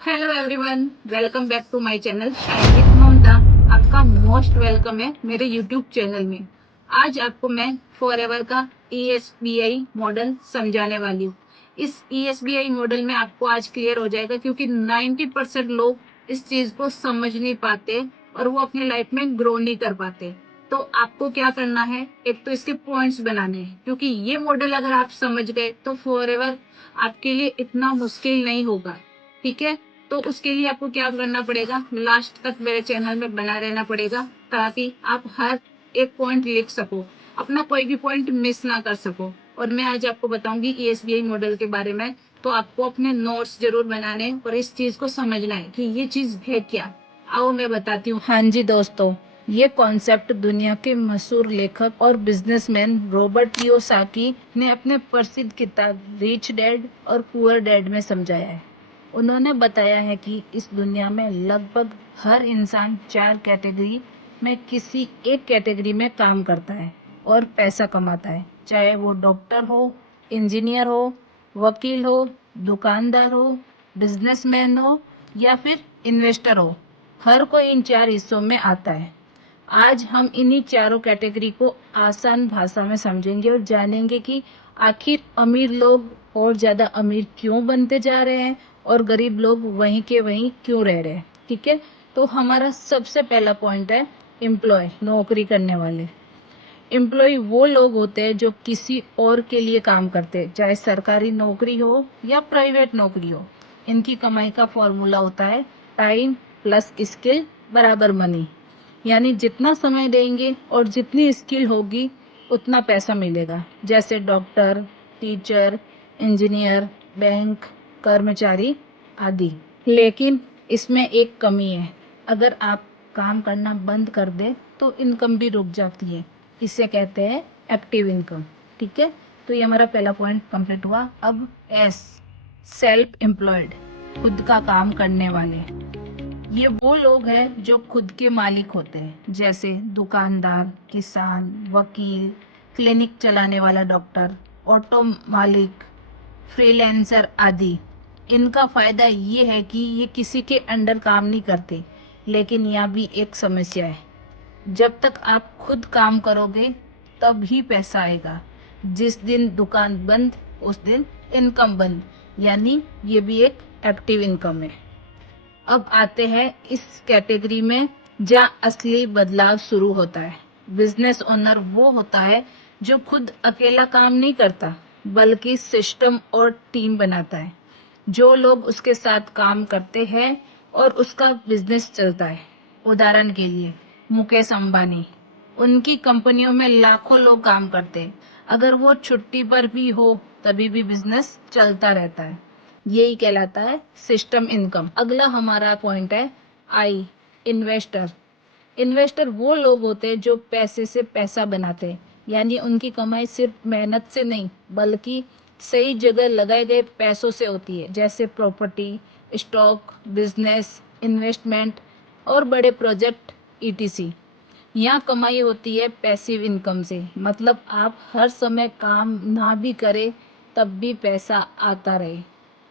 Hello everyone, welcome back to my channel shine with Mamta. आपका most welcome है मेरे YouTube channel में। आज आपको मैं फॉरएवर का ईएसबीआई मॉडल समझाने वाली हूँ। इस ईएसबीआई मॉडल में आपको आज क्लियर हो जाएगा, क्योंकि 90% लोग इस चीज को समझ नहीं पाते और वो अपनी लाइफ में ग्रो नहीं कर पाते। तो आपको क्या करना है, एक तो इसके पॉइंट्स बनाने हैं, क्योंकि ये मॉडल अगर आप समझ गए तो फॉरएवर आपके लिए इतना मुश्किल नहीं होगा। ठीक है, तो उसके लिए आपको क्या करना पड़ेगा, लास्ट तक मेरे चैनल में बना रहना पड़ेगा, ताकि आप हर एक पॉइंट लिख सको, अपना कोई भी पॉइंट मिस ना कर सको। और मैं आज आपको बताऊंगी ईएसबीआई मॉडल के बारे में। तो आपको अपने नोट्स जरूर बनाने और इस चीज को समझना है कि ये चीज है क्या। आओ मैं बताती हूँ। हाँ जी दोस्तों, ये कॉन्सेप्ट दुनिया के मशहूर लेखक और बिजनेसमैन रॉबर्ट कियोसाकी ने अपने प्रसिद्ध किताब रिच डैड और पुअर डैड में समझाया है। उन्होंने बताया है कि इस दुनिया में लगभग हर इंसान 4 कैटेगरी में किसी एक कैटेगरी में काम करता है और पैसा कमाता है, चाहे वो डॉक्टर हो, इंजीनियर हो, वकील हो, दुकानदार हो, बिजनेसमैन हो या फिर इन्वेस्टर हो। हर कोई इन 4 हिस्सों में आता है। आज हम इन्हीं चारों कैटेगरी को आसान भाषा में समझेंगे और जानेंगे कि आखिर अमीर लोग और ज्यादा अमीर क्यों बनते जा रहे हैं और गरीब लोग वहीं के वहीं क्यों रह रहे हैं। ठीक है, तो हमारा सबसे पहला पॉइंट है एम्प्लॉय, नौकरी करने वाले। एम्प्लॉय वो लोग होते हैं जो किसी और के लिए काम करते हैं, चाहे सरकारी नौकरी हो या प्राइवेट नौकरी हो। इनकी कमाई का फॉर्मूला होता है टाइम प्लस स्किल बराबर मनी। यानी जितना समय देंगे और जितनी स्किल होगी उतना पैसा मिलेगा। जैसे डॉक्टर, टीचर, इंजीनियर, बैंक कर्मचारी आदि। लेकिन इसमें एक कमी है, अगर आप काम करना बंद कर दे तो इनकम भी रुक जाती है। इसे कहते हैं एक्टिव इनकम। ठीक है, तो ये हमारा पहला पॉइंट कंप्लीट हुआ। अब एस, सेल्फ एम्प्लॉयड, खुद का काम करने वाले। ये वो लोग हैं जो खुद के मालिक होते हैं, जैसे दुकानदार, किसान, वकील, क्लिनिक चलाने वाला डॉक्टर, ऑटो मालिक, फ्रीलांसर आदि। इनका फायदा ये है कि ये किसी के अंडर काम नहीं करते। लेकिन यहाँ भी एक समस्या है, जब तक आप खुद काम करोगे तब ही पैसा आएगा। जिस दिन दुकान बंद उस दिन इनकम बंद। यानी ये भी एक एक्टिव इनकम है। अब आते हैं इस कैटेगरी में जहाँ असली बदलाव शुरू होता है। बिजनेस ओनर वो होता है जो खुद अकेला काम नहीं करता, बल्कि सिस्टम और टीम बनाता है। जो लोग उसके साथ काम करते हैं और उसका बिजनेस चलता है। उदाहरण के लिए मुकेश अंबानी, उनकी कंपनियों में लाखों लोग काम करते हैं। अगर वो छुट्टी पर भी हो तभी भी बिजनेस चलता रहता है। यही कहलाता है सिस्टम इनकम। अगला हमारा पॉइंट है आई, इन्वेस्टर। इन्वेस्टर वो लोग होते हैं जो पैसे से पैसा बनाते हैं। यानी उनकी कमाई सिर्फ मेहनत से नहीं, बल्कि सही जगह लगाए गए पैसों से होती है, जैसे प्रॉपर्टी, स्टॉक, बिजनेस, इन्वेस्टमेंट और बड़े प्रोजेक्ट ईटीसी। यहाँ कमाई होती है पैसिव इनकम से, मतलब आप हर समय काम ना भी करें तब भी पैसा आता रहे।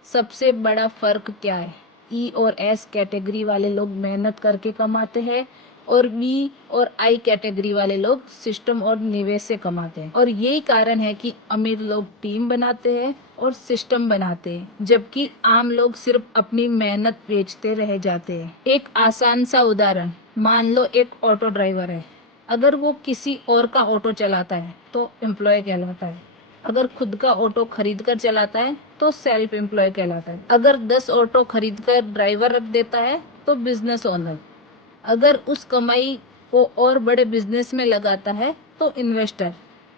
सबसे बड़ा फर्क क्या है, ई और एस कैटेगरी वाले लोग मेहनत करके कमाते हैं और बी और आई कैटेगरी वाले लोग सिस्टम और निवेश से कमाते हैं। और यही कारण है कि अमीर लोग टीम बनाते हैं और सिस्टम बनाते हैं, जबकि आम लोग सिर्फ अपनी मेहनत बेचते रह जाते हैं। एक आसान सा उदाहरण, मान लो एक ऑटो ड्राइवर है। अगर वो किसी और का ऑटो चलाता है तो एम्प्लॉय कहलाता है। अगर खुद का ऑटो खरीद कर चलाता है तो सेल्फ एम्प्लॉय कहलाता है। अगर 10 ऑटो खरीद कर ड्राइवर रख देता है तो बिजनेस ओनर। अगर उस कमाई को और बड़े बिजनेस में लगाता है तो इन्वेस्टर।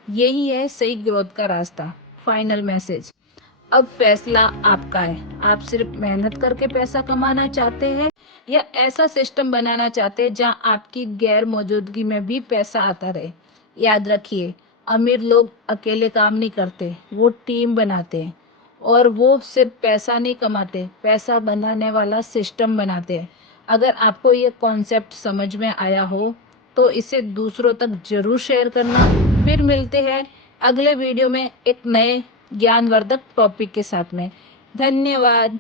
यही है सही ग्रोथ का रास्ता। फाइनल मैसेज, अब फैसला आपका है। आप सिर्फ मेहनत करके पैसा कमाना चाहते हैं या ऐसा सिस्टम बनाना चाहते हैं जहां आपकी गैर मौजूदगी में भी पैसा आता रहे। याद रखिए, अमीर लोग अकेले काम नहीं करते, वो टीम बनाते हैं। और वो सिर्फ पैसा नहीं कमाते, पैसा बनाने वाला सिस्टम बनाते हैं। अगर आपको ये कॉन्सेप्ट समझ में आया हो तो इसे दूसरों तक जरूर शेयर करना। फिर मिलते हैं अगले वीडियो में एक नए ज्ञानवर्धक टॉपिक के साथ में। धन्यवाद।